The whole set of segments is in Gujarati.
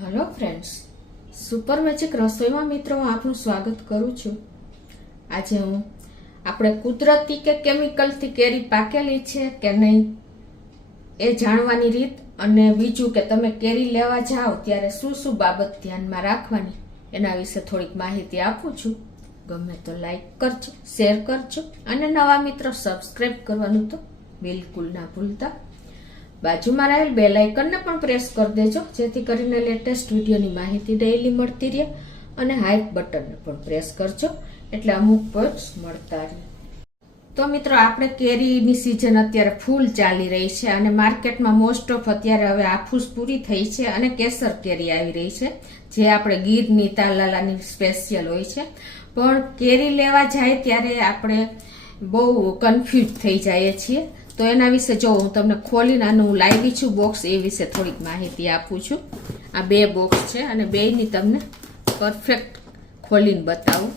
હેલો ફ્રેન્ડ્સ, સુપર મેજિક રસોઈમાં મિત્રો આપનું સ્વાગત કરું છું. આજે હું આપણે કુદરતી કે કેમિકલથી કેરી પાકેલી છે કે નહીં એ જાણવાની રીત, અને બીજું કે તમે કેરી લેવા જાઓ ત્યારે શું શું બાબત ધ્યાનમાં રાખવાની એના વિશે થોડીક માહિતી આપું છું. ગમે તો લાઈક કરજો, શેર કરજો અને નવા મિત્રો સબસ્ક્રાઈબ કરવાનું તો બિલકુલ ના ભૂલતા. બાજુમાં રહેલ બેલ આઇકનને પણ પ્રેસ કરી દેજો, જેથી કરીને લેટેસ્ટ વિડીયોની માહિતી ડેઈલી મળતી રહે, અને હાઈપ બટનને પણ પ્રેસ કરજો એટલે અમુક પોઈન્ટ્સ મળતા રહે. તો મિત્રો, આપણે કેરીની સિઝન અત્યારે ફૂલ ચાલી રહી છે અને માર્કેટમાં મોસ્ટ ઓફ અત્યારે હવે હાફૂસ પૂરી થઈ છે અને કેસર કેરી આવી રહી છે, જે આપણે ગીરની તાલાલાની સ્પેશિયલ હોય છે. પણ કેરી લેવા જાય ત્યારે આપણે બહુ કન્ફ્યુઝ થઈ જઈએ છીએ. તો એના વિશે જો હું તમને ખોલીને આનું લાવી છું બોક્સ, એ વિશે થોડીક માહિતી આપું છું. આ બે બોક્સ છે અને બેયની તમને પરફેક્ટ ખોલીને બતાવું.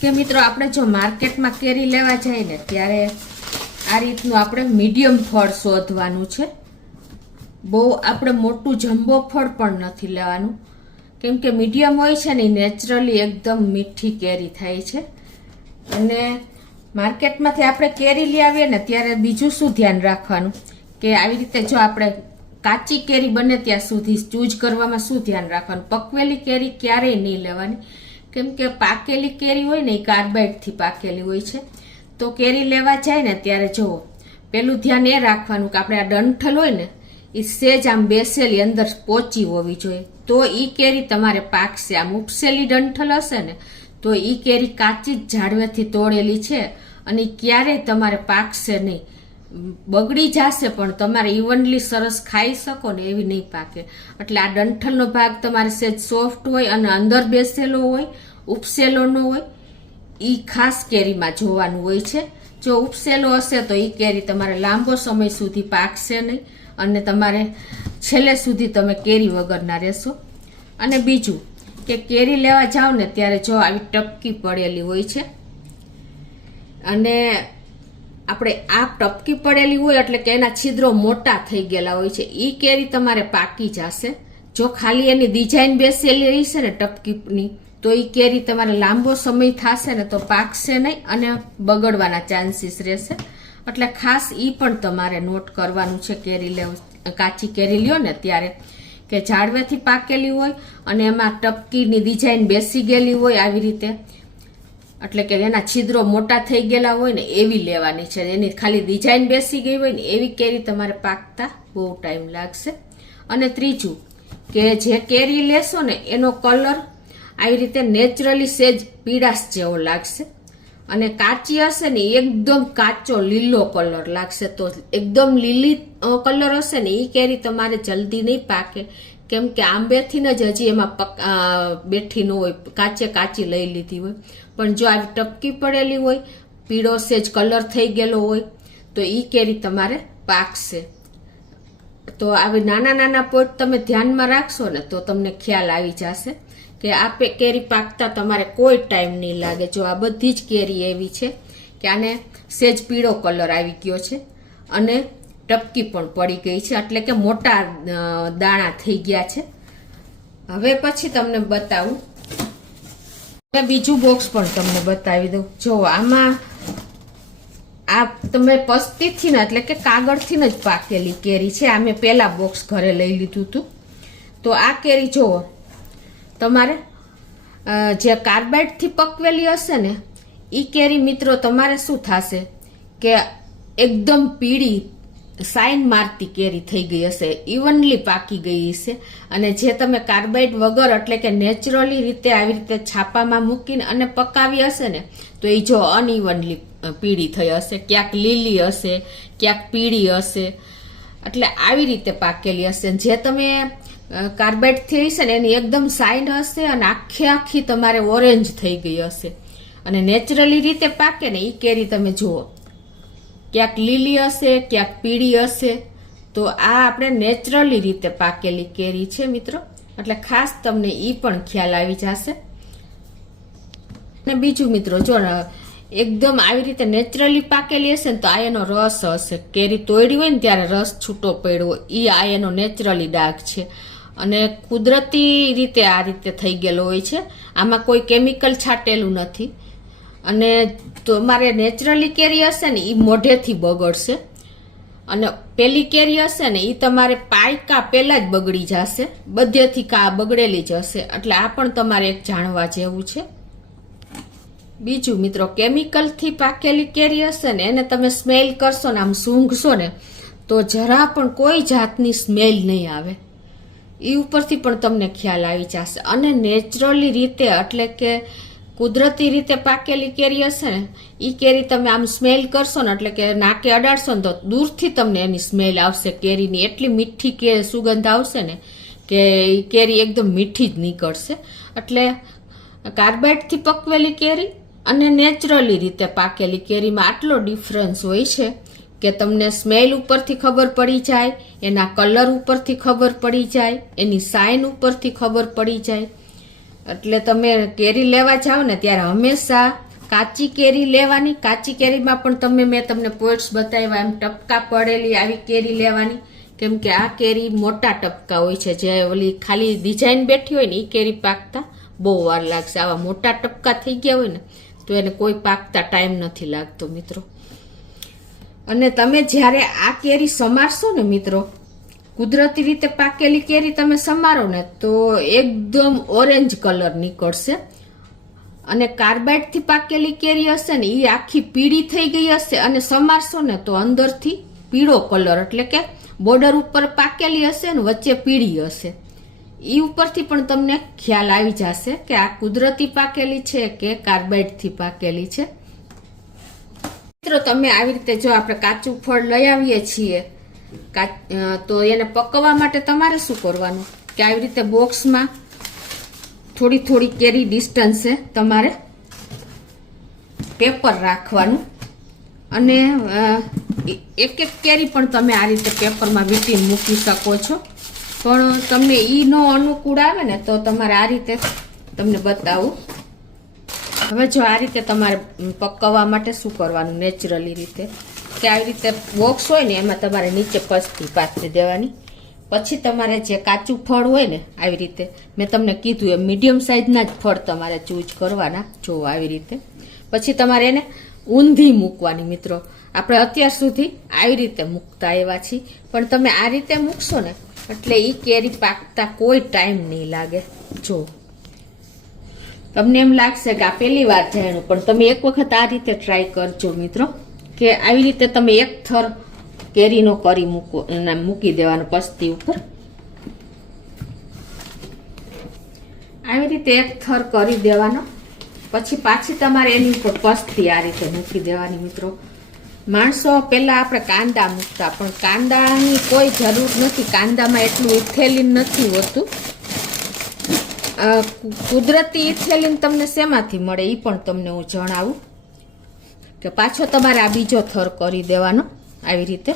કે મિત્રો, આપણે જો માર્કેટમાં કેરી લેવા જઈએ ને ત્યારે આ રીતનું આપણે મીડિયમ ફળ શોધવાનું છે. બહુ આપણે મોટું જમ્બો ફળ પણ નથી લેવાનું, કેમ કે મીડિયમ હોય છે ને, નેચરલી એકદમ મીઠી કેરી થાય છે. અને માર્કેટમાંથી આપણે કેરી લઈ આવીએ ને ત્યારે બીજું શું ધ્યાન રાખવાનું કે આવી રીતે જો આપણે કાચી કેરી બને ત્યાં સુધી ચૂઝ કરવામાં શું ધ્યાન રાખવાનું, પકવેલી કેરી ક્યારેય નહીં લેવાની, કેમ કે પાકેલી કેરી હોય ને એ કાર્બાઇડથી પાકેલી હોય છે. તો કેરી લેવા જાય ને ત્યારે જો પેલું ધ્યાન એ રાખવાનું કે આપણે આ ડંઠલ હોય ને એ સેજ આમ બેસેલી અંદર પોચી હોવી જોઈએ, તો ઈ કેરી તમારે પાકશે. આમ ઉપસેલી ડંઠલ હશે ને તો ઈ કેરી કાચી જ ઝાડવેથી તોડેલી છે અને ક્યારેય તમારે પાકશે નહીં, બગડી જશે પણ તમારે ઇવનલી સરસ ખાઈ શકો ને એવી નહીં પાકે. એટલે આ ડંઠલનો ભાગ તમારે સેજ સોફ્ટ હોય અને અંદર બેસેલો હોય, ઉપસેલો ન હોય, ઈ ખાસ કેરીમાં જોવાનું હોય છે. જો ઉપસેલો હશે તો ઈ કેરી તમારે લાંબો સમય સુધી પાકશે નહીં અને તમારે છેલ્લે સુધી તમે કેરી વગરના રહેશો. અને બીજું કે કેરી લેવા જાઓ ને ત્યારે જો આવી ટપકી પડેલી હોય છે, અને આપણે આ ટપકી પડેલી હોય એટલે કે એના છિદ્રો મોટા થઈ ગયેલા હોય છે, એ કેરી તમારે પાકી જશે. જો ખાલી એની ડિઝાઇન બેસેલી રહેશે ને ટપકીની તો એ કેરી તમારે લાંબો સમય થશે ને તો પાકશે નહીં અને બગડવાના ચાન્સીસ રહેશે. એટલે ખાસ એ પણ તમારે નોટ કરવાનું છે કેરી કાચી કેરી લ્યો ને ત્યારે, કે ઝાડવેથી પાકેલી હોય અને એમાં ટપકીની ડિઝાઇન બેસી ગયેલી હોય આવી રીતે, એટલે કે એના છિદ્રો મોટા થઈ ગયેલા હોય ને એવી લેવાની છે. એની ખાલી ડિઝાઇન બેસી ગઈ હોય ને એવી કેરી તમારે પાકતા બહુ ટાઈમ લાગશે. અને ત્રીજું કે જે કેરી લેશો ને એનો કલર આવી રીતે નેચરલી સેજ પીળાશ જેવો લાગશે, અને કાચી હશે ને એકદમ કાચો લીલો કલર લાગશે. તો એકદમ લીલી કલર હશે ને એ કેરી તમારે જલ્દી નહીં પાકે, કેમ કે આંબેથી જ હજી એમાં બેઠી ન હોય, કાચી લઈ લીધી હોય. પણ જો આવી ટપકી પડેલી હોય, પીળો સેજ કલર થઈ ગયેલો હોય તો એ કેરી તમારે પાકશે. તો આવી નાના નાના પોઈન્ટ તમે ધ્યાનમાં રાખશો ને તો તમને ખ્યાલ આવી જશે કે આ કેરી પાકતા તમારે કોઈ ટાઈમ નહીં લાગે. જો આ બધી જ કેરી એવી છે કે આને સેજ પીળો કલર આવી ગયો છે અને ટપકી પણ પડી ગઈ છે, એટલે કે મોટા દાણા થઈ ગયા છે. હવે પછી તમને બતાવું, બીજું બોક્સ પણ તમને બતાવી દઉં. જો આમાં આ તમે પસ્તીથી ને એટલે કે કાગળથી જ પાકેલી કેરી છે. આ મેં પેલા બોક્સ ઘરે લઈ લીધું હતું. તો આ કેરી જુઓ, તમારે જે કાર્બાઇડથી પકવેલી હશે ને એ કેરી મિત્રો તમારે શું થશે કે એકદમ પીળી સાઈન મારતી કેરી થઈ ગઈ હશે, ઇવનલી પાકી ગઈ હશે. અને જે તમે કાર્બાઇડ વગર એટલે કે નેચરલી રીતે આવી રીતે છાપામાં મૂકીને અને પકાવી હશે ને તો એ જો અનઇવનલી પીળી થઈ હશે, ક્યાંક લીલી હશે, ક્યાંક પીળી હશે, એટલે આવી રીતે પાકેલી હશે. જે તમે કાર્બાઇડથી હશે ને એની એકદમ સાઈન હશે અને આખી તમારે ઓરેન્જ થઈ ગઈ હશે. અને નેચરલી રીતે પાકે ને એ કેરી તમે જુઓ, ક્યાંક લીલી હશે, ક્યાંક પીળી હશે. તો આ આપણે નેચરલી રીતે પાકેલી કેરી છે મિત્રો, એટલે ખાસ તમને એ પણ ખ્યાલ આવી જશે. અને બીજું મિત્રો, જો એકદમ આવી રીતે નેચરલી પાકેલી હશે ને તો આ એનો રસ હશે. કેરી તોડી હોય ને ત્યારે રસ છૂટો પડ્યો એ આ એનો નેચરલી ડાઘ છે. અને કુદરતી રીતે આ રીતે થઈ ગયેલો હોય છે. આમાં કોઈ કેમિકલ છાંટેલું નથી. અને તમારે નેચરલી કેરી હશે ને એ મોઢેથી બગડશે. અને પેલી કેરી હશે ને એ તમારે પાયકા પહેલા જ બગડી જશે, બધેથી કા બગડેલી જ હશે. એટલે આ પણ તમારે એક જાણવા જેવું છે. બીજું મિત્રો, કેમિકલથી પાકેલી કેરી હશે ને એને તમે સ્મેલ કરશો ને આમ સૂંઘશો ને તો જરા પણ કોઈ જાતની સ્મેલ નહીં આવે. એ ઉપરથી પણ તમને ખ્યાલ આવી જશે. અને નેચરલી રીતે એટલે કે કુદરતી રીતે પાકેલી કેરી હશે ને એ કેરી તમે આમ સ્મેલ કરશો ને એટલે કે નાકે અડાડશો ને તો દૂરથી તમને એની સ્મેલ આવશે. કેરીની એટલી મીઠી કે સુગંધ આવશે ને કે એ કેરી એકદમ મીઠી જ નીકળશે. એટલે કાર્બાઇડથી પકવેલી કેરી અને નેચરલી રીતે પાકેલી કેરીમાં આટલો ડિફરન્સ હોય છે કે તમને સ્મેલ ઉપરથી ખબર પડી જાય, એના કલર ઉપરથી ખબર પડી જાય, એની સાઇન ઉપરથી ખબર પડી જાય. એટલે તમે કેરી લેવા જાઓ ને ત્યારે હંમેશા કાચી કેરી લેવાની. કાચી કેરીમાં પણ મેં તમને પોઈન્ટ્સ બતાવ્યા એમ ટપકા પડેલી આવી કેરી લેવાની. કેમ કે આ કેરી મોટા ટપકા હોય છે. જે ઓલી ખાલી ડિઝાઇન બેઠી હોય ને એ કેરી પાકતા બહુ વાર લાગશે. આવા મોટા ટપકા થઈ ગયા હોય ને તો એને કોઈ પાકતા ટાઈમ નથી લાગતો મિત્રો. અને તમે જ્યારે આ કેરી સમારશો ને મિત્રો, કુદરતી રીતે પાકેલી કેરી તમે સમારો ને તો એકદમ ઓરેન્જ કલર નીકળશે. અને કાર્બાઇડથી પાકેલી કેરી હશે ને એ આખી પીળી થઈ ગઈ હશે. અને સમારશો ને તો અંદરથી પીળો કલર એટલે કે બોર્ડર ઉપર પાકેલી હશે ને વચ્ચે પીળી હશે. એ ઉપરથી પણ તમને ખ્યાલ આવી જશે કે આ કુદરતી પાકેલી છે કે કાર્બાઇડથી પાકેલી છે. મિત્રો તમે આવી રીતે જો આપણે કાચું ફળ લઈ આવીએ છીએ તો એને પકવવા માટે તમારે શું કરવાનું કે આવી રીતે બોક્સમાં થોડી થોડી કેરી ડિસ્ટન્સે તમારે પેપર રાખવાનું. અને એક એક કેરી પણ તમે આ રીતે પેપરમાં વીંટીને મૂકી શકો છો. પણ તમને ઈ નો અનુકૂળ આવે ને તો તમારે આ રીતે તમને બતાવું. હવે જો આ રીતે તમારે પકવવા માટે શું કરવાનું નેચરલી રીતે કે આવી રીતે બોક્સ હોય ને એમાં તમારે નીચે પસ્તી પાથરી દેવાની. પછી તમારે જે કાચું ફળ હોય ને આવી રીતે મેં તમને કીધું એમ મીડિયમ સાઇઝના જ ફળ તમારે ચૂઝ કરવાના. જો આવી રીતે પછી તમારે એને ઊંધી મૂકવાની. મિત્રો આપણે અત્યાર સુધી આવી રીતે મૂકતા આવ્યા છીએ, પણ તમે આ રીતે મૂકશો ને એટલે એ કેરી પાકતા કોઈ ટાઈમ નહીં લાગે. જો તમને એમ લાગશે કે આ પહેલી વાર જાણ્યું, પણ તમે એક વખત આ રીતે ટ્રાય કરજો મિત્રો કે આવી રીતે તમે એક થર કેરીનો કરી મૂકી દેવાનો પસ્તી ઉપર. આવી રીતે એક થર કરી દેવાનો. પછી પાછી તમારે એની ઉપર પસ્તી આ રીતે મૂકી દેવાની. મિત્રો માણસો પહેલા આપણે કાંદા મૂકતા, પણ કાંદાની કોઈ જરૂર નથી. કાંદામાં એટલું ઇથેલિન નથી હોતું. કુદરતી ઇથેલિન તમને શેમાંથી મળે એ પણ તમને હું જણાવું કે પાછો તમારે આ બીજો થર કરી દેવાનો આવી રીતે.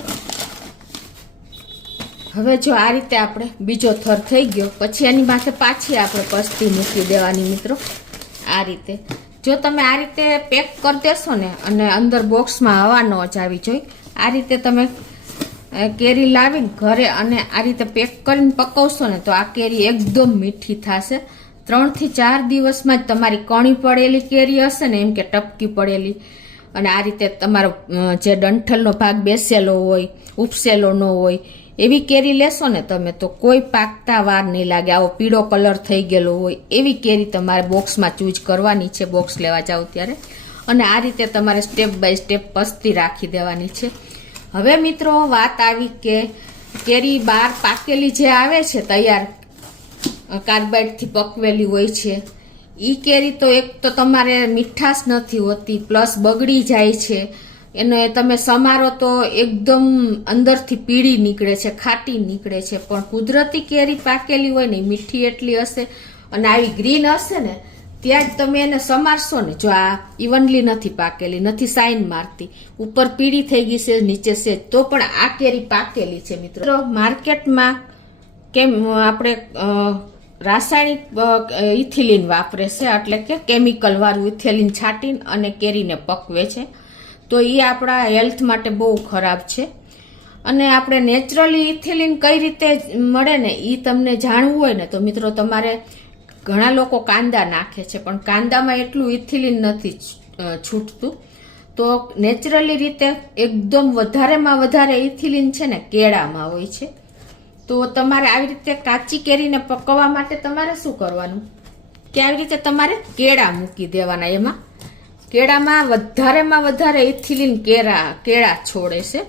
હવે જો આ રીતે આપણે બીજો થર થઈ ગયો પછી એની માથે પાછી આપણે પસ્તી મૂકી દેવાની. મિત્રો આ રીતે જો તમે આ રીતે પેક કરી દેશો ને અને અંદર બોક્સમાં હવા ન જ આવી જોઈએ, આ રીતે તમે કેરી લાવીને ઘરે અને આ રીતે પેક કરીને પકવશો ને તો આ કેરી એકદમ મીઠી થશે. 3 થી 4 દિવસમાં જ તમારી કણી પડેલી કેરી હશે ને એમ કે ટપકી પડેલી અને આ રીતે તમારો જે ડંઠલનો ભાગ બેસેલો હોય, ઉપસેલો ન હોય એવી કેરી લેશો ને તમે તો કોઈ પાકતા વાર નહીં લાગે. આવો પીળો કલર થઈ ગયેલો હોય એવી કેરી તમારે બોક્સમાં ચૂઝ કરવાની છે બોક્સ લેવા જાવ ત્યારે. અને આ રીતે તમારે સ્ટેપ બાય સ્ટેપ પસ્તી રાખી દેવાની છે. હવે મિત્રો વાત આવી કે કેરી બહાર પાકેલી જે આવે છે તૈયાર કાર્બાઇડથી પકવેલી હોય છે એ કેરી તો એક તો તમારે મીઠાશ નથી હોતી, પ્લસ બગડી જાય છે. એને તમે સમારો તો એકદમ અંદરથી પીળી નીકળે છે, ખાટી નીકળે છે. પણ કુદરતી કેરી પાકેલી હોય ને મીઠી એટલી હશે અને આવી ગ્રીન હશે ને ત્યાં જ તમે એને સમારશો ને. જો આ ઇવનલી નથી પાકેલી, નથી સાઈન મારતી, ઉપર પીળી થઈ ગઈ છે, નીચે સેજ, તો પણ આ કેરી પાકેલી છે. મિત્રો માર્કેટમાં કેમ આપણે રાસાયણિક ઇથિલિન વાપરે છે, એટલે કે કેમિકલ વાળું ઇથિલિન છાંટીને અને કેરીને પકવે છે. તો એ આપણા હેલ્થ માટે બહુ ખરાબ છે. અને આપણે નેચરલી ઇથિલિન કઈ રીતે મળે ને એ તમને જાણવું હોય ને તો મિત્રો તમારે, ઘણા લોકો કાંદા નાખે છે પણ કાંદામાં એટલું ઇથિલિન નથી છૂટતું. તો નેચરલી રીતે એકદમ વધારેમાં વધારે ઇથિલિન છે ને કેળામાં હોય છે. તો તમારે આવી રીતે કાચી કેરીને પકવવા માટે તમારે શું કરવાનું કે આવી રીતે તમારે કેળા મૂકી દેવાના. એમાં કેળામાં વધારેમાં વધારે ઇથિલિન કેળા છોડે છે.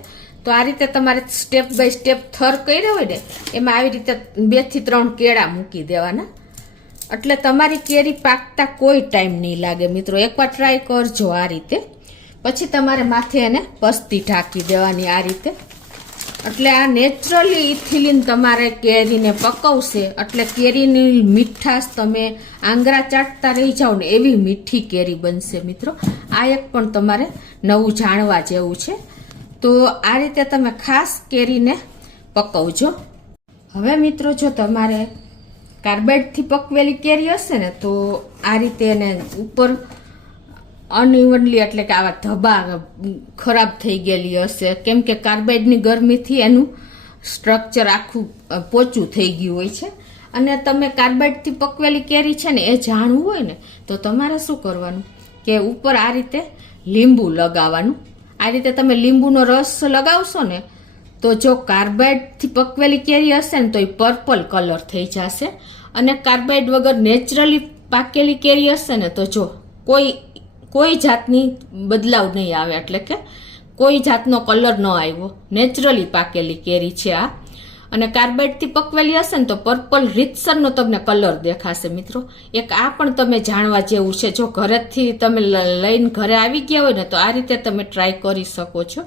તો આ રીતે તમારે સ્ટેપ બાય સ્ટેપ થર કર્યો હોય ને એમાં આવી રીતે 2 થી 3 કેળા મૂકી દેવાના. એટલે તમારી કેરી પાકતા કોઈ ટાઈમ નહીં લાગે મિત્રો. એકવાર ટ્રાય કરજો આ રીતે. પછી તમારે માથે એને પસ્તી ઢાંકી દેવાની આ રીતે. એટલે આ નેચરલી ઇથિલિન તમારે કેરીને પકવશે એટલે કેરીની મીઠાશ તમે આંગળા ચાટતા રહી જાઓ ને એવી મીઠી કેરી બનશે મિત્રો. આ એક પણ તમારે નવું જાણવા જેવું છે. તો આ રીતે તમે ખાસ કેરીને પકવજો. હવે મિત્રો જો તમારે કાર્બાઇડથી પકવેલી કેરી હશે ને તો આ રીતે એને ઉપર અનઇવનલી એટલે કે આવા ધબ્બા ખરાબ થઈ ગયેલી હશે, કેમ કે કાર્બાઇડની ગરમીથી એનું સ્ટ્રક્ચર આખું પોચું થઈ ગયું હોય છે. અને તમે કાર્બાઇડથી પકવેલી કેરી છે ને એ જાણવું હોય ને તો તમારે શું કરવાનું કે ઉપર આ રીતે લીંબુ લગાવવાનું. આ રીતે તમે લીંબુનો રસ લગાવશો ને તો જો કાર્બાઇડથી પકવેલી કેરી હશે ને તો એ પર્પલ કલર થઈ જશે. અને કાર્બાઇડ વગર નેચરલી પાકેલી કેરી હશે ને તો જો કોઈ જાતની બદલાવ નહીં આવે, એટલે કે કોઈ જાતનો કલર ન આવ્યો. નેચરલી પાકેલી કેરી છે આ. અને કાર્બાઇડથી પકવેલી હશે ને તો પર્પલ રીતસરનો તમને કલર દેખાશે મિત્રો. એક આ પણ તમે જાણવા જેવું છે. જો ઘરેથી તમે લઈને ઘરે આવી ગયા હોય ને તો આ રીતે તમે ટ્રાય કરી શકો છો.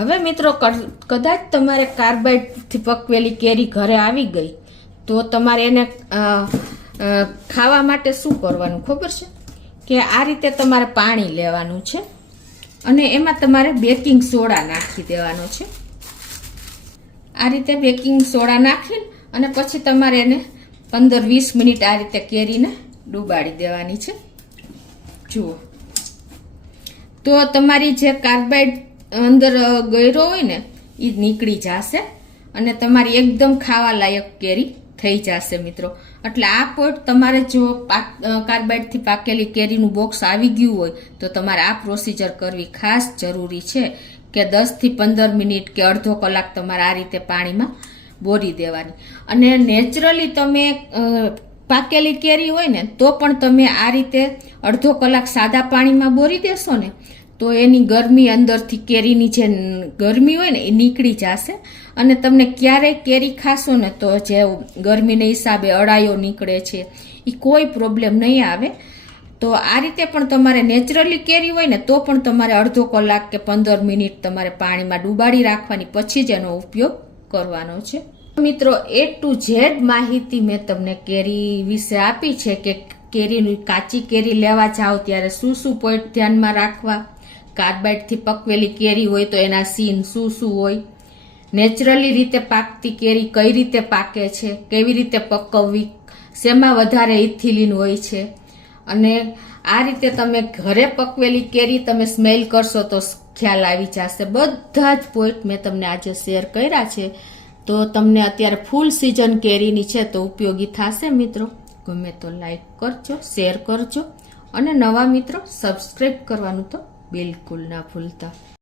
હવે મિત્રો કદાચ તમારે કાર્બાઇડથી પકવેલી કેરી ઘરે આવી ગઈ તો તમારે એને ખાવા માટે શું કરવાનું ખબર છે કે આ રીતે તમારે પાણી લેવાનું છે અને એમાં તમારે બેકિંગ સોડા નાખી દેવાનો છે. આ રીતે બેકિંગ સોડા નાખીને અને પછી તમારે એને 15-20 મિનિટ આ રીતે કેરીને ડુબાડી દેવાની છે. જુઓ તો તમારી જે કાર્બાઇડ અંદર ગયરો હોય ને એ નીકળી જશે અને તમારી એકદમ ખાવા લાયક કેરી થઈ જશે મિત્રો. એટલે આ પોઈન્ટ તમારે જો કાર્બાઇડથી પાકેલી કેરીનું બોક્સ આવી ગયું હોય તો તમારે આ પ્રોસિજર કરવી ખાસ જરૂરી છે કે 10 થી 15 મિનિટ કે અડધો કલાક તમારે આ રીતે પાણીમાં બોરી દેવાની. અને નેચરલી તમે પાકેલી કેરી હોય ને તો પણ તમે આ રીતે અડધો કલાક સાદા પાણીમાં બોરી દેશો ને તો એની ગરમી અંદરથી કેરીની જે ગરમી હોય ને એ નીકળી જશે અને તમને ક્યારેય કેરી ખાશો ને તો જે ગરમીને હિસાબે અળાઈઓ નીકળે છે એ કોઈ પ્રોબ્લેમ નહીં આવે. તો આ રીતે પણ તમારે નેચરલી કેરી હોય ને તો પણ તમારે અડધો કલાક કે 15 મિનિટ તમારે પાણીમાં ડુબાડી રાખવાની, પછી જ એનો ઉપયોગ કરવાનો છે. મિત્રો A to Z માહિતી મેં તમને કેરી વિશે આપી છે કે કેરીની કાચી કેરી લેવા જાઓ ત્યારે શું શું પોઈન્ટ ધ્યાનમાં રાખવા, કાર્બાઇડથી પકવેલી કેરી હોય તો એના સીન શું શું હોય, નેચરલી રીતે પાકતી કેરી કઈ રીતે પાકે છે, કેવી રીતે પકવવી, શેમાં વધારે ઇથિલિન હોય છે. અને આ રીતે તમે ઘરે પકવેલી કેરી તમે સ્મેલ કરશો તો ખ્યાલ આવી જશે. બધા જ પોઈન્ટ મેં તમને આજે શેર કર્યા છે. તો તમને અત્યારે ફૂલ સિઝન કેરીની છે તો ઉપયોગી થશે મિત્રો. ગમે તો લાઈક કરજો, શેર કરજો અને નવા મિત્રો સબસ્ક્રાઈબ કરવાનું તો બિલકુલ ના ભૂલતા.